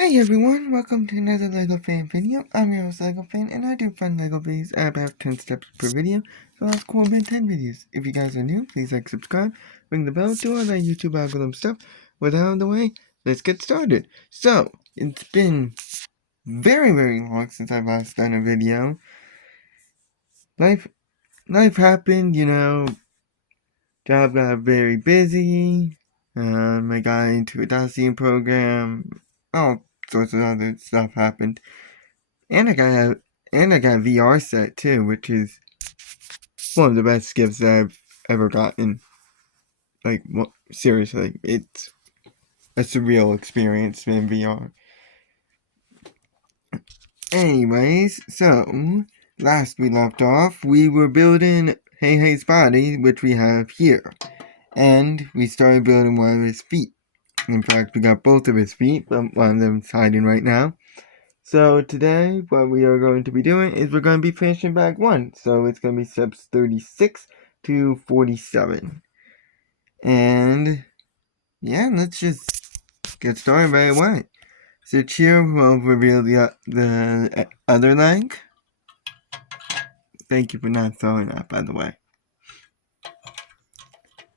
Hey everyone, welcome to another LEGO Fan video. I'm your host LEGO Fan, and I do fun LEGO videos at about 10 steps per video, so that's cool Ben 10 videos. If you guys are new, please like, subscribe, ring the bell, do all that YouTube algorithm stuff. With that out of the way, let's get started. So, it's been very long since I've last done a video. Life happened, job got very busy, I got into a Dacian program, all sorts of other stuff happened. And I got a VR set too, which is one of the best gifts that I've ever gotten. Like, seriously, it's a surreal experience in VR. Anyways, so last we left off, we were building Hei-Hei's body, which we have here, and we started building one of his feet. In fact, we got both of his feet, but one of them's hiding right now. So today, what we are going to be doing is we're going to be finishing bag 1. So it's going to be steps 36 to 47. And yeah, let's just get started right away. So here will reveal the other leg. Thank you for not throwing that, by the way.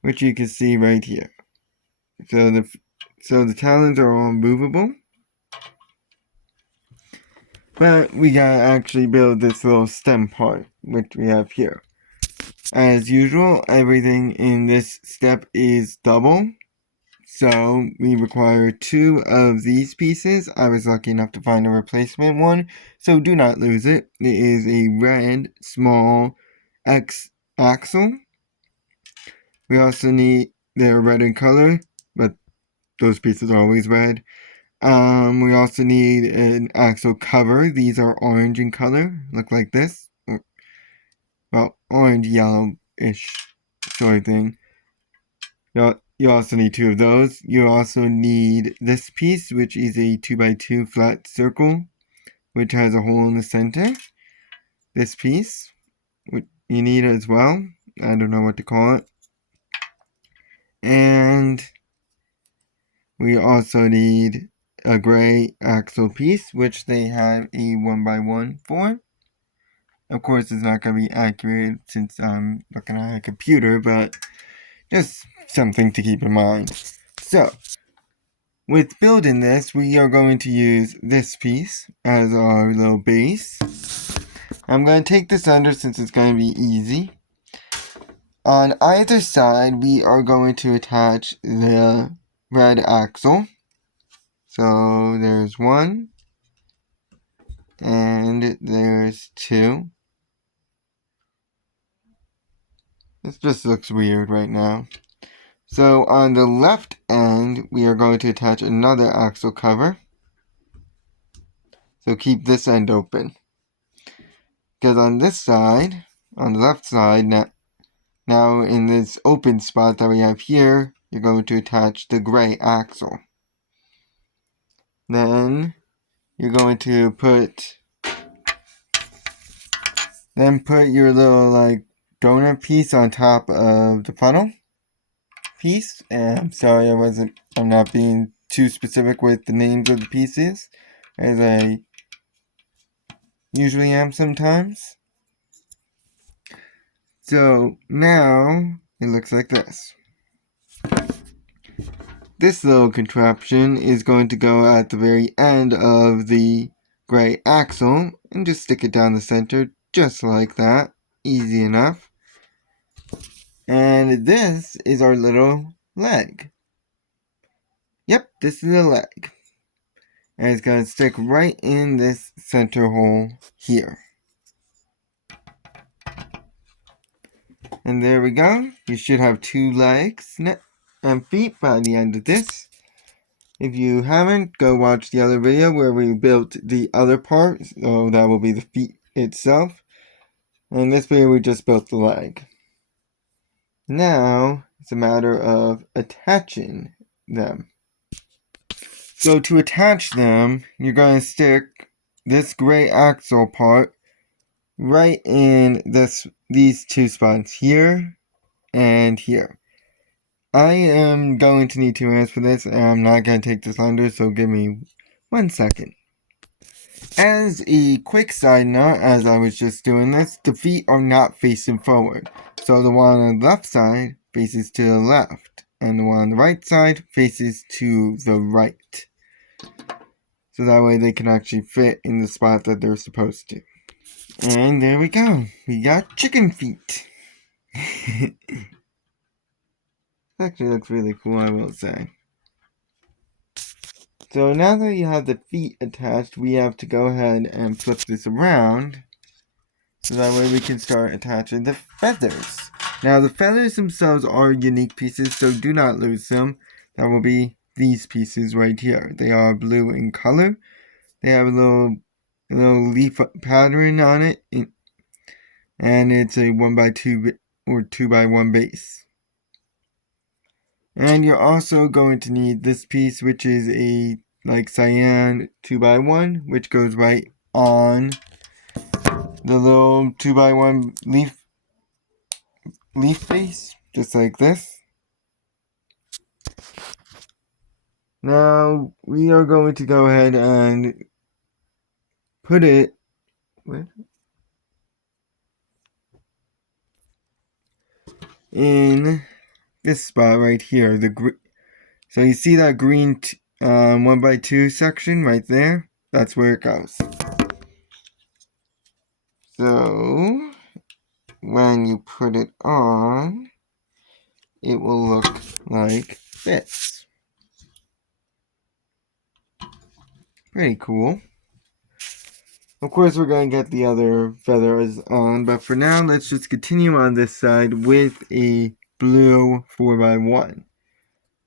Which you can see right here. So the talons are all movable. But we gotta actually build this little stem part, which we have here. As usual, everything in this step is double. So we require 2 of these pieces. I was lucky enough to find a replacement one, so do not lose it. It is a red small X axle. We also need, they're red in color, but those pieces are always red. We also need an axle cover. These are orange in color, look like this. Well, orange, yellow-ish sort of thing. You also need 2 of those. You also need this piece, which is a 2x2 flat circle, which has a hole in the center. This piece, which you need as well. I don't know what to call it. And we also need a gray axle piece, which they have a 1x1 for. Of course, it's not going to be accurate since I'm looking at a computer, but just something to keep in mind. So, with building this, we are going to use this piece as our little base. I'm going to take this under since it's going to be easy. On either side, we are going to attach the red axle. So there's 1, and there's 2. This just looks weird right now. So on the left end, we are going to attach another axle cover. So keep this end open. Because on this side, on the left side, now in this open spot that we have here, you're going to attach the gray axle. Then you're going to put your little like donut piece on top of the funnel piece. And I'm sorry I'm not being too specific with the names of the pieces, as I usually am sometimes. So now it looks like this. This little contraption is going to go at the very end of the gray axle and just stick it down the center just like that. Easy enough. And this is our little leg. Yep, this is a leg. And it's going to stick right in this center hole here. And there we go. You should have 2 legs and feet by the end of this. If you haven't, go watch the other video where we built the other part. So that will be the feet itself. And this video we just built the leg. Now it's a matter of attaching them. So to attach them, you're going to stick this gray axle part right in these 2 spots, here and here. I am going to need 2 hands for this, and I'm not going to take this under, so give me 1 second. As a quick side note, as I was just doing this, the feet are not facing forward. So the one on the left side faces to the left, and the one on the right side faces to the right. So that way they can actually fit in the spot that they're supposed to. And there we go. We got chicken feet. It actually looks really cool, I will say. So now that you have the feet attached, we have to go ahead and flip this around. So that way we can start attaching the feathers. Now the feathers themselves are unique pieces, so do not lose them. That will be these pieces right here. They are blue in color. They have a little leaf pattern on it. And it's a 1x2 or 2x1 base. And you're also going to need this piece, which is a cyan 2x1, which goes right on the little 2x1 leaf base, just like this. Now we are going to go ahead and put it in this spot right here. So you see that green 1x2 section right there? That's where it goes. So when you put it on, it will look like this. Pretty cool. Of course, we're going to get the other feathers on, but for now, let's just continue on this side with a blue 4x1,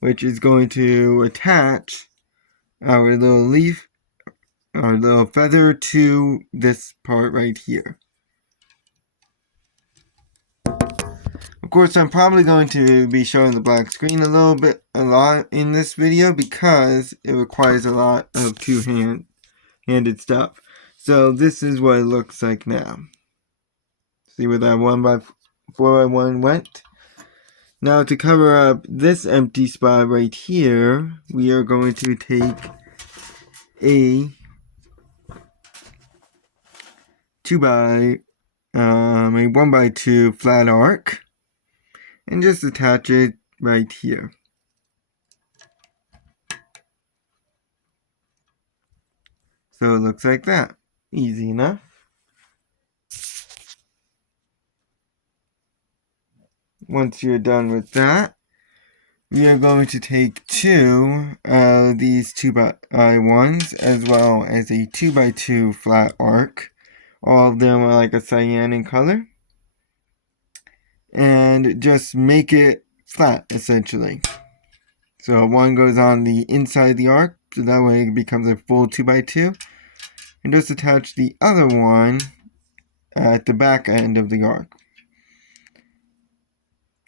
which is going to attach our little leaf, our little feather to this part right here. Of course, I'm probably going to be showing the black screen a lot in this video because it requires a lot of two-handed stuff. So this is what it looks like now. See where that 1x4x1 went? Now to cover up this empty spot right here, we are going to take a 1x2 flat arc and just attach it right here. So it looks like that. Easy enough. Once you're done with that, we are going to take two of these 2x1s as well as a 2x2 flat arc. All of them are like a cyan in color. And just make it flat, essentially. So one goes on the inside of the arc, so that way it becomes a full 2x2. And just attach the other one at the back end of the arc.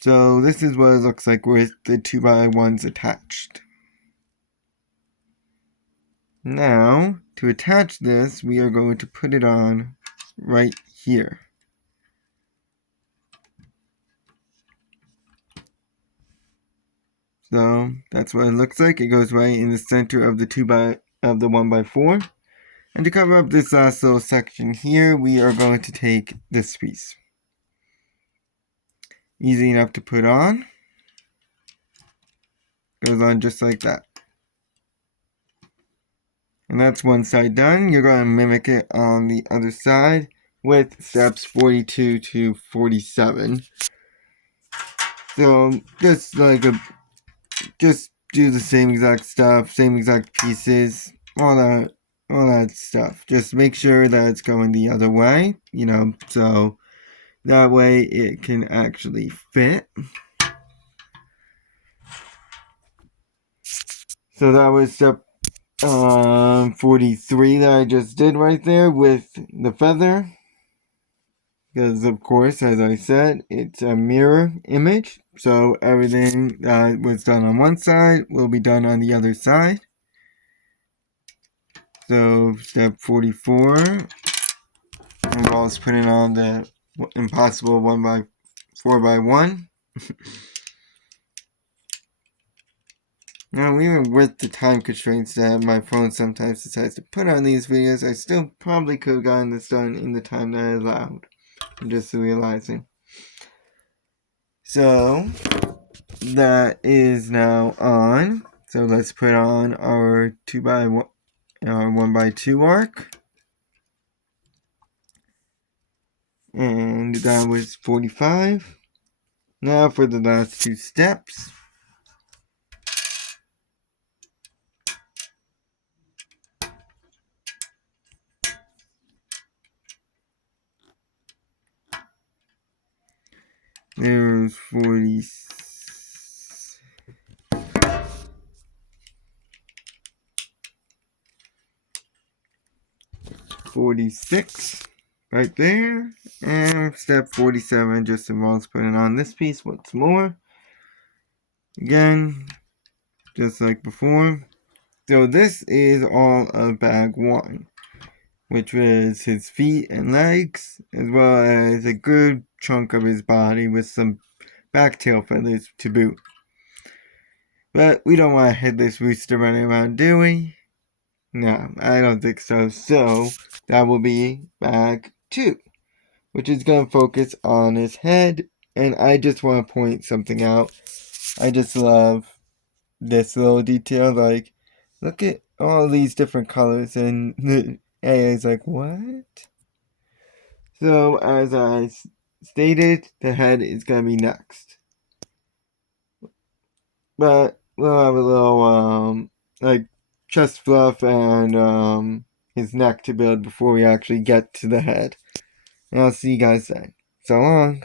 So this is what it looks like with the 2x1s attached. Now, to attach this, we are going to put it on right here. So that's what it looks like. It goes right in the center of the 1x4. And to cover up this last little section here, we are going to take this piece. Easy enough to put on. Goes on just like that. And that's one side done. You're going to mimic it on the other side with steps 42 to 47. So just do the same exact stuff, same exact pieces, all that stuff. Just make sure that it's going the other way, so that way it can actually fit. So that was step 43 that I just did right there with the feather. Because of course, as I said, it's a mirror image. So everything that was done on one side will be done on the other side. So step 44 involves putting on the impossible 1x4x1. Now, even with the time constraints that my phone sometimes decides to put on these videos, I still probably could have gotten this done in the time that I allowed. I'm just realizing. So, that is now on. So let's put on our 2x1, our 1x2 arc. And that was 45. Now for the last two steps. There's 46 right there. And step 47 just involves putting on this piece once more. Again, just like before. So this is all of bag 1, which was his feet and legs, as well as a good chunk of his body with some back tail feathers to boot. But we don't want a headless rooster running around, do we? No, I don't think so. So that will be bag 2, which is going to focus on his head. And I just want to point something out. I just love this little detail. Like, look at all these different colors. And the AI is like, what? So, as I stated, the head is going to be next. But we'll have a little, like, chest fluff and, his neck to build before we actually get to the head. And I'll see you guys then. So long.